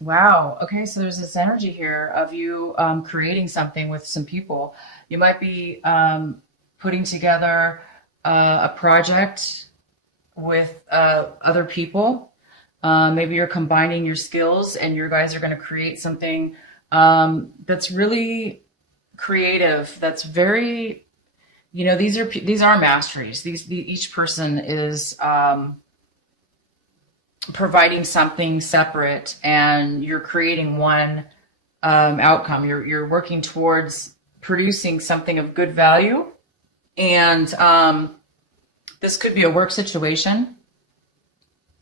Wow. Okay. So there's this energy here of you creating something with some people. You might be putting together a project with other people. Maybe you're combining your skills and you guys are going to create something that's really creative. That's very, these are masteries. Each person is providing something separate, and you're creating one outcome. You're working towards producing something of good value, and this could be a work situation.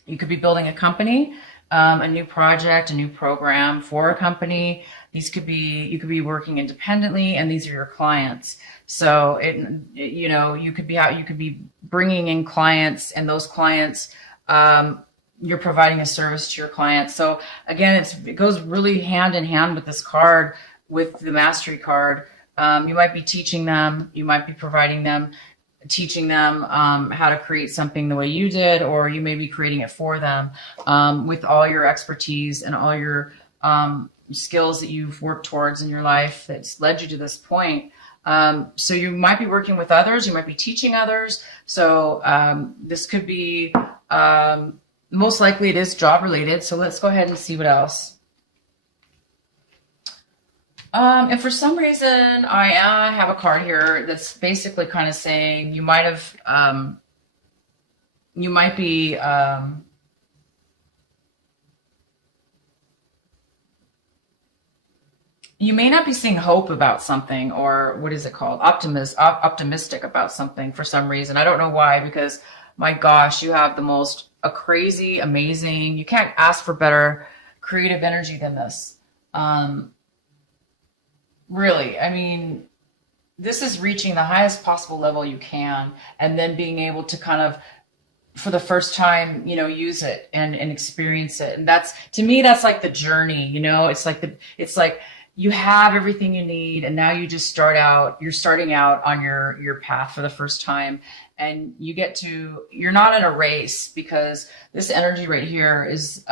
You could be building a company, a new project, a new program for a company. You could be working independently, and these are your clients. So you could be bringing in clients, and those clients, you're providing a service to your clients. So again, it goes really hand in hand with this card, with the mastery card. You might be teaching them, you might be providing them, teaching them how to create something the way you did, or you may be creating it for them with all your expertise and all your skills that you've worked towards in your life that's led you to this point. So you might be working with others, you might be teaching others. So this could be, most likely it is job related. So let's go ahead and see what else. And for some reason, I have a card here that's basically kind of saying you might have, you might be, you may not be seeing hope about something, or what is it called? Optimistic about something for some reason. I don't know why, because my gosh, you have a crazy, amazing, you can't ask for better creative energy than this. Really, I mean, this is reaching the highest possible level you can, and then being able to kind of, for the first time, use it and experience it. And that's, to me, that's like the journey, it's like you have everything you need, and now you just you're starting out on your path for the first time. And you're not in a race, because this energy right here is,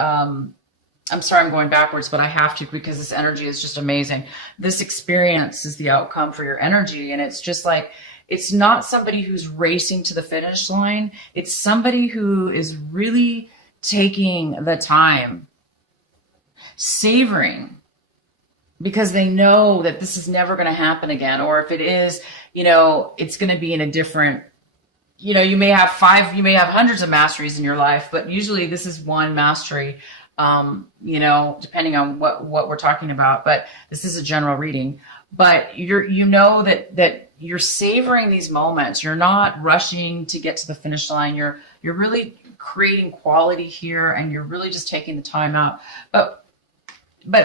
I'm sorry, I'm going backwards, but I have to, because this energy is just amazing. This experience is the outcome for your energy. And it's just like, it's not somebody who's racing to the finish line. It's somebody who is really taking the time, savoring, because they know that this is never going to happen again. Or if it is, it's going to be in a different, you may have hundreds of masteries in your life, but usually this is one mastery, depending on what we're talking about. But this is a general reading. But that you're savoring these moments. You're not rushing to get to the finish line. You're really creating quality here, and you're really just taking the time out. But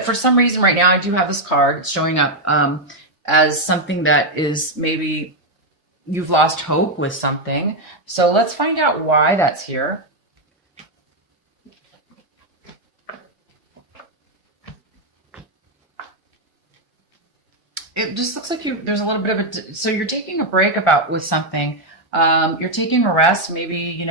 for some reason right now, I do have this card. It's showing up as something that is, maybe you've lost hope with something. So let's find out why that's here. It just looks like there's a little bit of so you're taking a break with something. You're taking a rest. Maybe,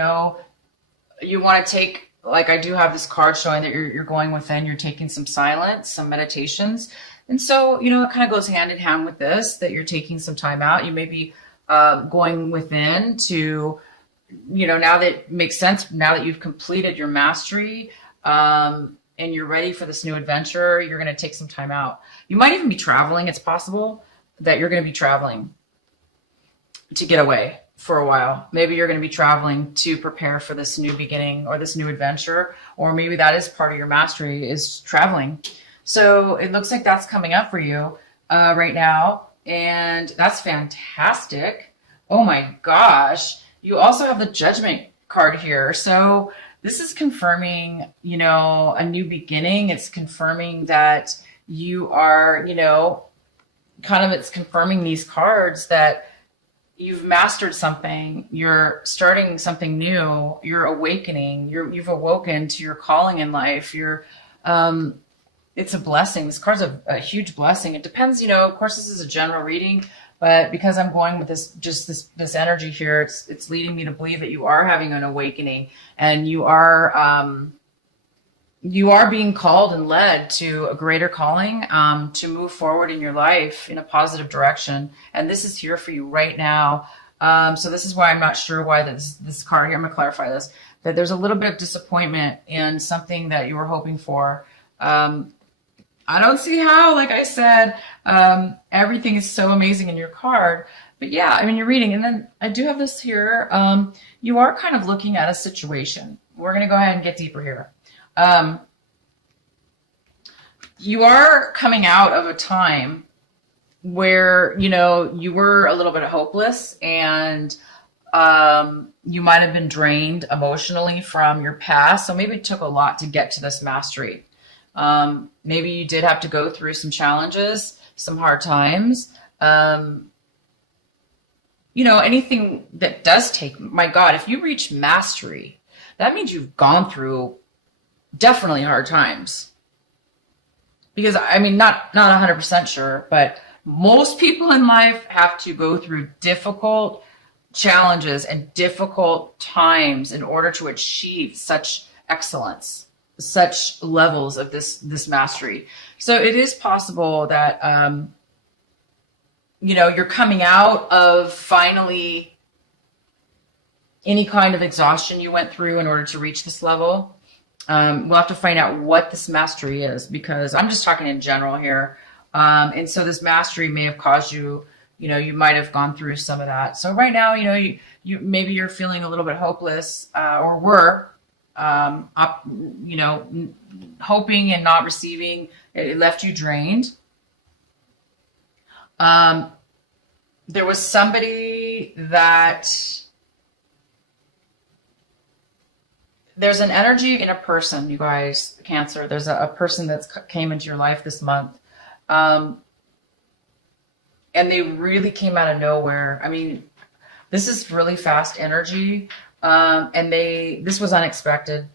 you want to take, like, I do have this card showing that you're going within, you're taking some silence, some meditations. And so, it kind of goes hand in hand with this, that you're taking some time out. You may be going within to, now that it makes sense, now that you've completed your mastery, and you're ready for this new adventure, you're going to take some time out. You might even be traveling. It's possible that you're going to be traveling to get away for a while. Maybe you're going to be traveling to prepare for this new beginning or this new adventure, or maybe that is part of your mastery, is traveling. So it looks like that's coming up for you right now, and that's fantastic. Oh my gosh. You also have the Judgment card here. So this is confirming, a new beginning. It's confirming that you are, it's confirming these cards that you've mastered something. You're starting something new. You're awakening. You've awoken to your calling in life. It's a blessing. This card's a huge blessing. It depends, of course, this is a general reading, but because I'm going with this energy here, it's leading me to believe that you are having an awakening, and you are, you are being called and led to a greater calling, to move forward in your life in a positive direction. And this is here for you right now. So this is why I'm not sure why this card here, I'm going to clarify this, that there's a little bit of disappointment in something that you were hoping for. I don't see how, like I said, everything is so amazing in your card. But yeah, I mean, you're reading. And then I do have this here. You are kind of looking at a situation. We're going to go ahead and get deeper here. You are coming out of a time where, you were a little bit hopeless, and you might have been drained emotionally from your past. So maybe it took a lot to get to this mastery. Maybe you did have to go through some challenges, some hard times. Anything that does take, my God, if you reach mastery, that means you've gone through definitely hard times. Because, I mean, not 100% sure, but most people in life have to go through difficult challenges and difficult times in order to achieve such excellence, such levels of this mastery. So it is possible that, you're coming out of finally any kind of exhaustion you went through in order to reach this level. We'll have to find out what this mastery is, because I'm just talking in general here. And so this mastery may have caused you, you might have gone through some of that. So right now, you maybe you're feeling a little bit hopeless, or were, hoping and not receiving. It left you drained. There was somebody that, there's an energy in a person, you guys, Cancer. There's a person that's came into your life this month. And they really came out of nowhere. I mean, this is really fast energy. And this was unexpected.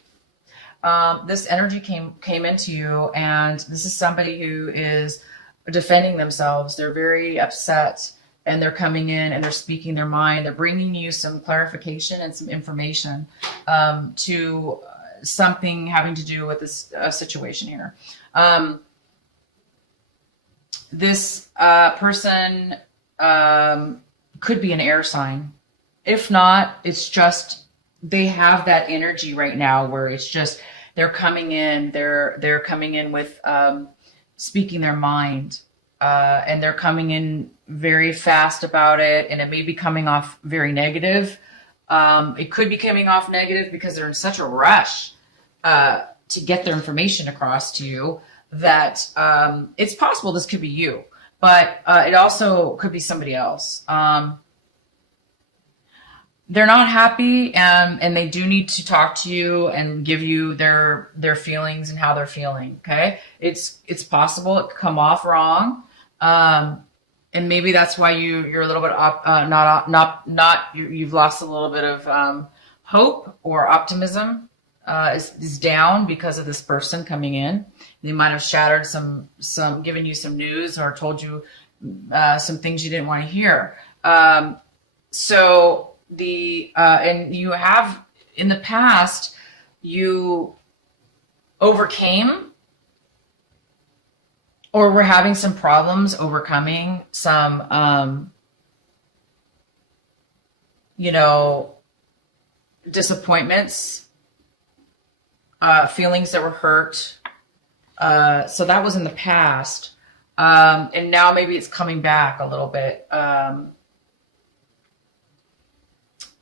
This energy came into you, and this is somebody who is defending themselves. They're very upset, and they're coming in and they're speaking their mind. They're bringing you some clarification and some information to something having to do with this situation here. This person could be an air sign. If not, it's just they have that energy right now where it's just they're coming in. They're coming in with speaking their mind, and they're coming in very fast about it, and it may be coming off very negative. It could be coming off negative because they're in such a rush to get their information across to you that it's possible this could be you, but it also could be somebody else. They're not happy, and they do need to talk to you and give you their feelings and how they're feeling. Okay, it's possible it could come off wrong, and maybe that's why you're a little bit you've lost a little bit of hope, or optimism is down because of this person coming in. They might have shattered some given you some news, or told you some things you didn't want to hear. So and you have in the past, you overcame or were having some problems overcoming some, disappointments, feelings that were hurt. So that was in the past. And now maybe it's coming back a little bit.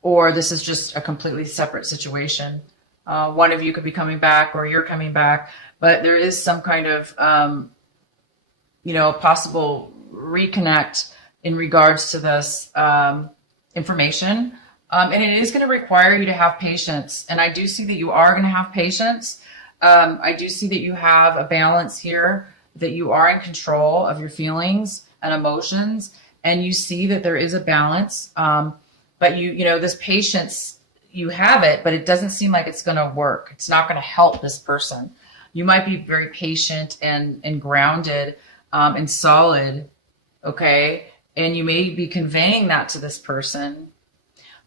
Or this is just a completely separate situation. One of you could be coming back, or you're coming back, but there is some kind of, possible reconnect in regards to this information. And it is going to require you to have patience. And I do see that you are going to have patience. I do see that you have a balance here, that you are in control of your feelings and emotions. And you see that there is a balance. But this patience, you have it, but it doesn't seem like it's going to work. It's not going to help this person. You might be very patient and grounded and solid, okay? And you may be conveying that to this person,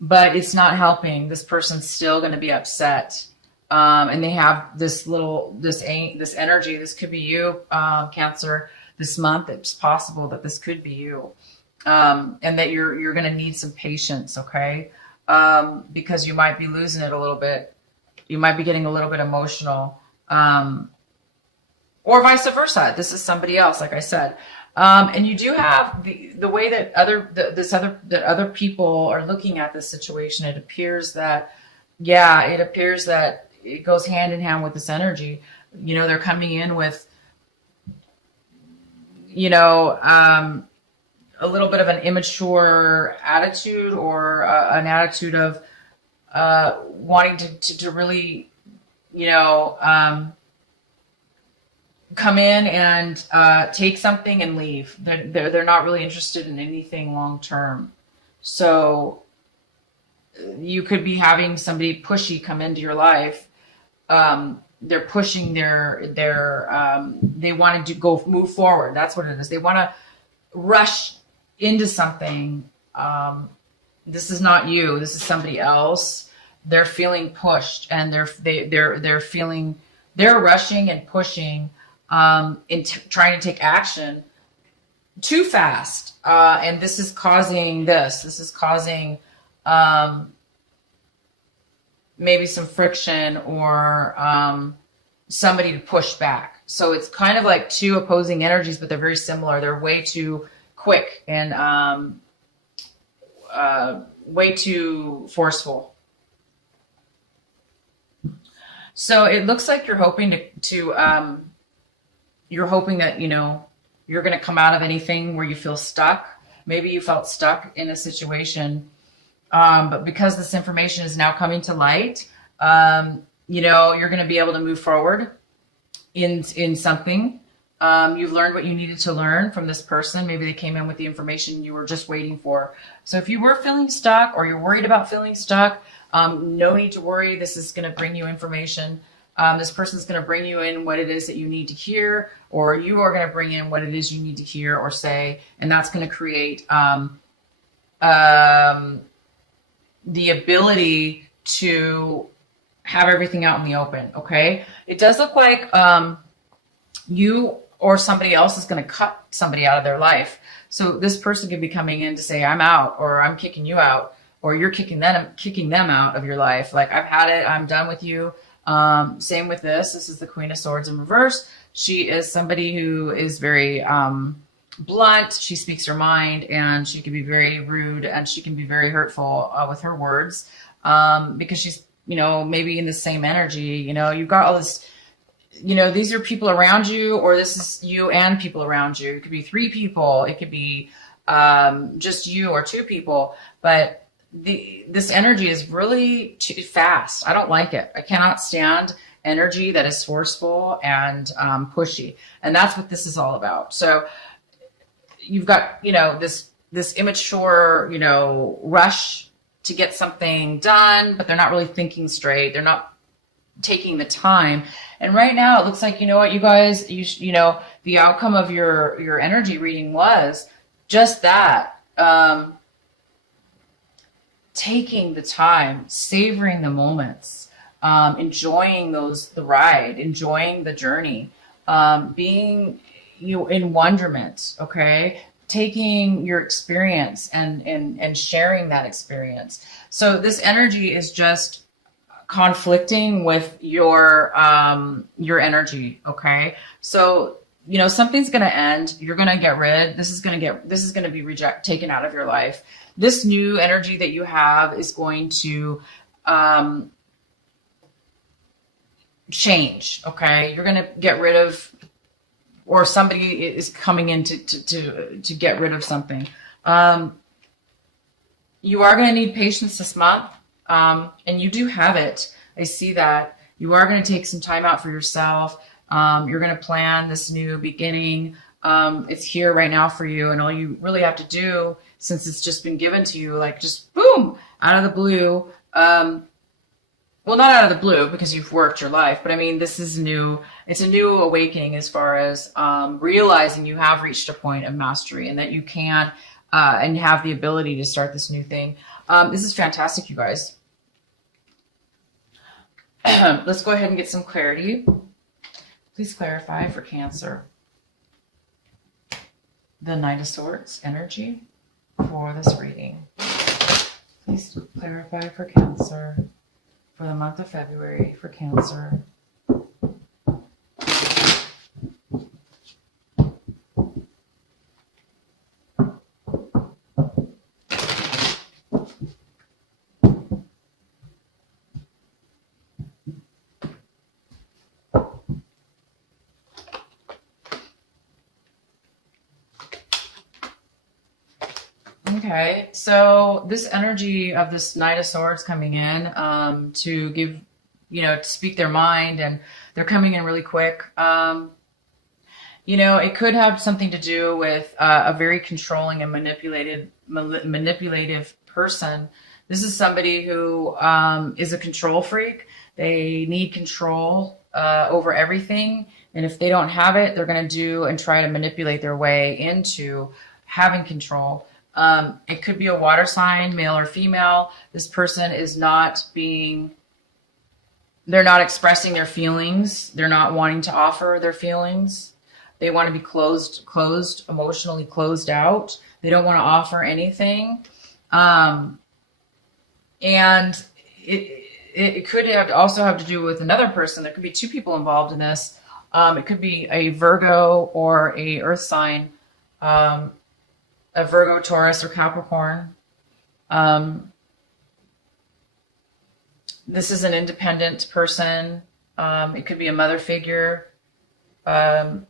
but it's not helping. This person's still going to be upset. and they have this energy. This could be you, Cancer. This month, it's possible that this could be you, and that you're going to need some patience, okay? Because you might be losing it a little bit. You might be getting a little bit emotional, or vice versa. This is somebody else, like I said. And you do have the way that other people are looking at this situation. It appears that, it goes hand in hand with this energy. They're coming in with, a little bit of an immature attitude, or an attitude of wanting to really, come in and take something and leave. They're not really interested in anything long term. So you could be having somebody pushy come into your life. They're pushing they want to move forward. That's what it is. They want to rush into something. This is not you. This is somebody else. They're feeling pushed, and they're rushing and pushing, trying to take action too fast. And this is causing maybe some friction, or somebody to push back. So it's kind of like two opposing energies, but they're very similar. They're way too quick and way too forceful. So it looks like you're hoping you're hoping that, you're going to come out of anything where you feel stuck. Maybe you felt stuck in a situation. But because this information is now coming to light, you're going to be able to move forward in something. You've learned what you needed to learn from this person. Maybe they came in with the information you were just waiting for. So if you were feeling stuck, or you're worried about feeling stuck, no need to worry. This is going to bring you information. This person's going to bring you in what it is that you need to hear, or you are going to bring in what it is you need to hear or say. And that's going to create the ability to have everything out in the open. Okay. It does look like you or somebody else is going to cut somebody out of their life. So this person could be coming in to say, I'm out, or I'm kicking you out, or you're kicking them out of your life. Like, I've had it. I'm done with you. Same with this. This is the Queen of Swords in reverse. She is somebody who is very blunt. She speaks her mind, and she can be very rude, and she can be very hurtful with her words, because she's, maybe in the same energy. You've got all this, these are people around you, or this is you and people around you. It could be 3 people. It could be just you or 2 people. But this energy is really too fast. I don't like it. I cannot stand energy that is forceful and pushy. And that's what this is all about. So you've got, this immature, rush to get something done, but they're not really thinking straight. They're not taking the time. And right now it looks like, you guys, the outcome of your energy reading was just that. Taking the time, savoring the moments, enjoying the ride, enjoying the journey, being in wonderment. Okay. Taking your experience and sharing that experience. So this energy is just conflicting with your energy. Okay. So, something's going to end. You're going to get rid. This is going to be taken out of your life. This new energy that you have is going to change. Okay. You're going to get rid of, or somebody is coming in to get rid of something. You are going to need patience this month. And you do have it. I see that. You are going to take some time out for yourself. You're going to plan this new beginning. It's here right now for you. And all you really have to do, since it's just been given to you, like just boom, out of the blue. Well, not out of the blue, because you've worked your life, but I mean, this is new. It's a new awakening as far as realizing you have reached a point of mastery, and that you can and have the ability to start this new thing. This is fantastic, you guys. Let's go ahead and get some clarity. Please clarify for Cancer the Knight of Swords energy for this reading. Please clarify for Cancer for the month of February for Cancer. Okay, so this energy of this Knight of Swords coming in to give, to speak their mind, and they're coming in really quick. It could have something to do with a very controlling and manipulative person. This is somebody who is a control freak. They need control over everything, and if they don't have it, they're going to do and try to manipulate their way into having control. It could be a water sign, male or female. This person is they're not expressing their feelings. They're not wanting to offer their feelings. They want to be closed, emotionally closed out. They don't want to offer anything. And it could also have to do with another person. There could be two people involved in this. It could be a Virgo or a Earth sign. A Virgo, Taurus, or Capricorn. This is an independent person. It could be a mother figure. It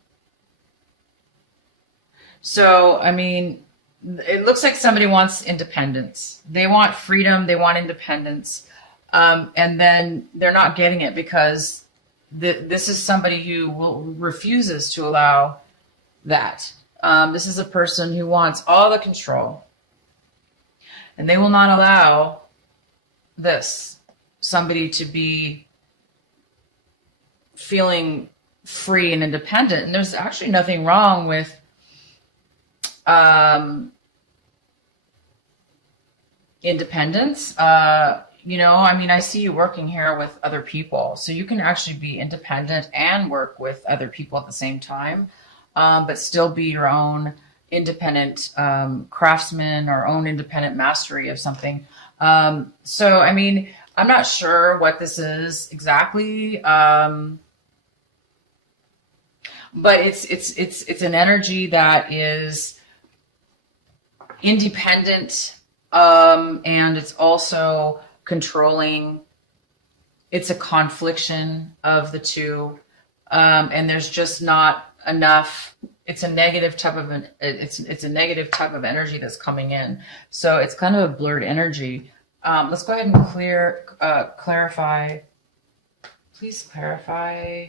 looks like somebody wants independence. They want freedom. They want independence. And then they're not getting it because this is somebody who refuses to allow that. This is a person who wants all the control, and they will not allow somebody to be feeling free and independent. And there's actually nothing wrong with independence. I see you working here with other people, so you can actually be independent and work with other people at the same time. But still be your own independent craftsman or own independent mastery of something. I'm not sure what this is exactly, but it's an energy that is independent, and it's also controlling. It's a confliction of the two, and there's just not enough. It's a negative type of it's a negative type of energy that's coming in. So it's kind of a blurred energy. Let's go ahead and clarify. Please clarify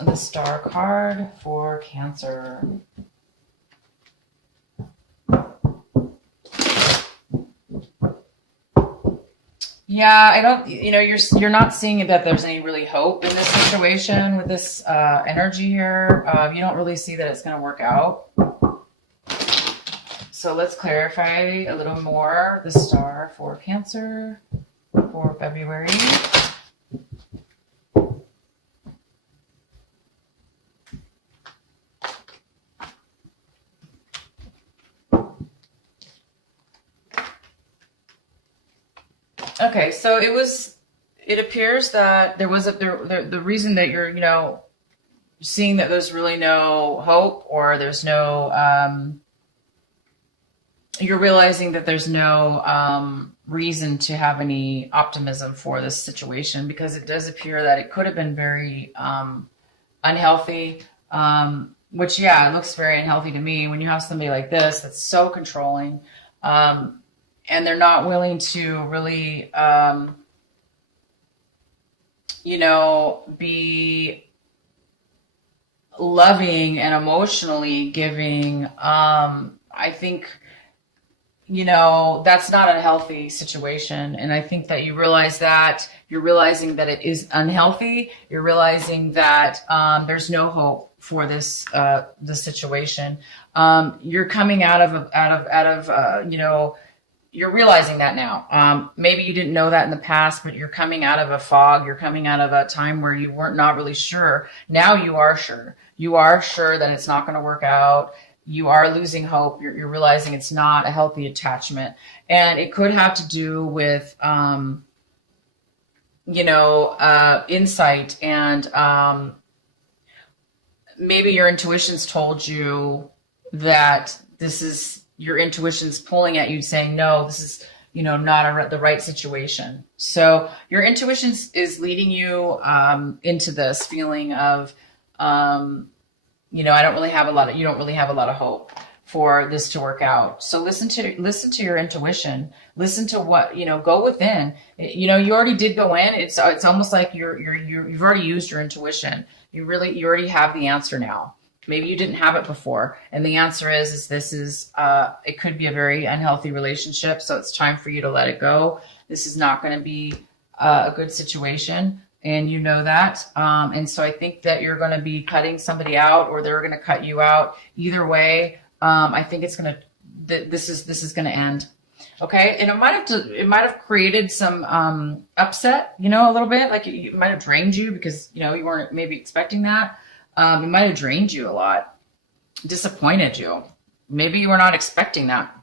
the Star card for Cancer. Yeah, I don't, you're not seeing that there's any really hope in this situation with this energy here. You don't really see that it's going to work out. So let's clarify a little more the Star for Cancer for February. Okay, so it appears that there was the reason that you're, seeing that there's really no hope, or there's no, you're realizing that there's no reason to have any optimism for this situation, because it does appear that it could have been very unhealthy, which, yeah, it looks very unhealthy to me when you have somebody like this that's so controlling. And they're not willing to really, be loving and emotionally giving. I think, that's not a healthy situation. And I think that you're realizing that it is unhealthy. You're realizing that there's no hope for this situation. You're coming out of you're realizing that now. Maybe you didn't know that in the past, but you're coming out of a fog. You're coming out of a time where you weren't not really sure. Now you are sure. You are sure that it's not going to work out. You are losing hope. You're realizing it's not a healthy attachment. And it could have to do with, insight, and maybe your intuition's told you that this is, your intuition's pulling at you saying, no, this is, not the right situation. So your intuition is leading you into this feeling of, you don't really have a lot of hope for this to work out. So listen to your intuition. Listen to what, go within. You already did go in. It's almost like you've already used your intuition. You already have the answer now. Maybe you didn't have it before. And the answer is this is, it could be a very unhealthy relationship. So it's time for you to let it go. This is not going to be a good situation. And you know that. And so I think that you're going to be cutting somebody out, or they're going to cut you out. Either way, I think this is going to end. Okay. And it might have created some, upset, a little bit, like it might have drained you because, you weren't maybe expecting that. It might have drained you a lot, disappointed you. Maybe you were not expecting that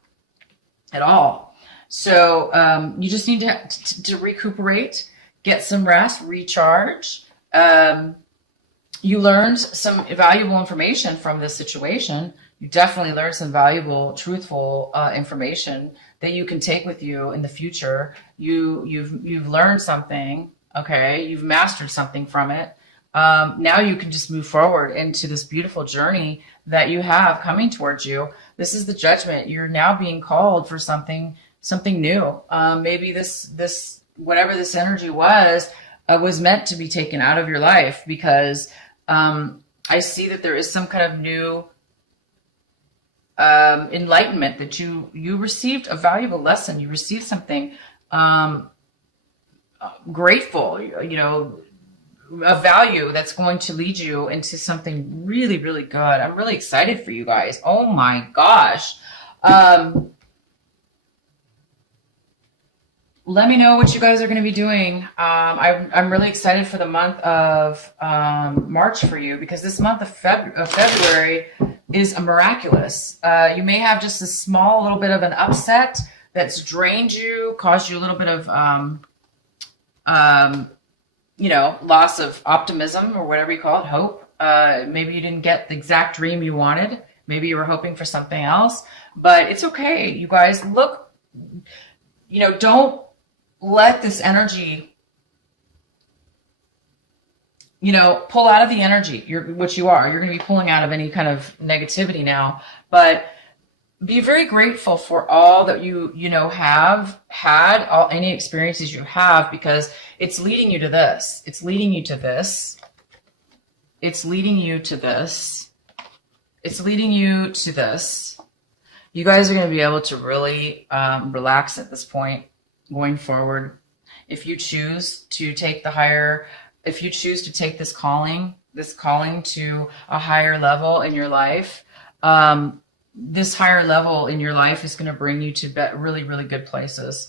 at all. So, you just need to recuperate, get some rest, recharge. You learned some valuable information from this situation. You definitely learned some valuable, truthful information that you can take with you in the future. You've learned something. Okay, you've mastered something from it. Now you can just move forward into this beautiful journey that you have coming towards you. This is the judgment. You're now being called for something new. Maybe this whatever this energy was meant to be taken out of your life, because I see that there is some kind of new enlightenment, that you received a valuable lesson. You received something grateful, a value that's going to lead you into something really, really good. I'm really excited for you guys. Oh my gosh. Let me know what you guys are going to be doing. I'm really excited for the month of March for you, because this month of February is a miraculous. You may have just a small little bit of an upset that's drained you, caused you a little bit of loss of optimism, or whatever you call it, hope. Maybe you didn't get the exact dream you wanted. Maybe you were hoping for something else, but it's okay. You guys, look, don't let this energy, pull out of the energy. What you are. You're going to be pulling out of any kind of negativity now, but be very grateful for all that you have had, any experiences you have, because it's leading you to this. It's leading you to this. It's leading you to this. It's leading you to this. You guys are going to be able to really relax at this point going forward. If you choose to take if you choose to take this calling to a higher level in your life, this higher level in your life is going to bring you to really, really good places.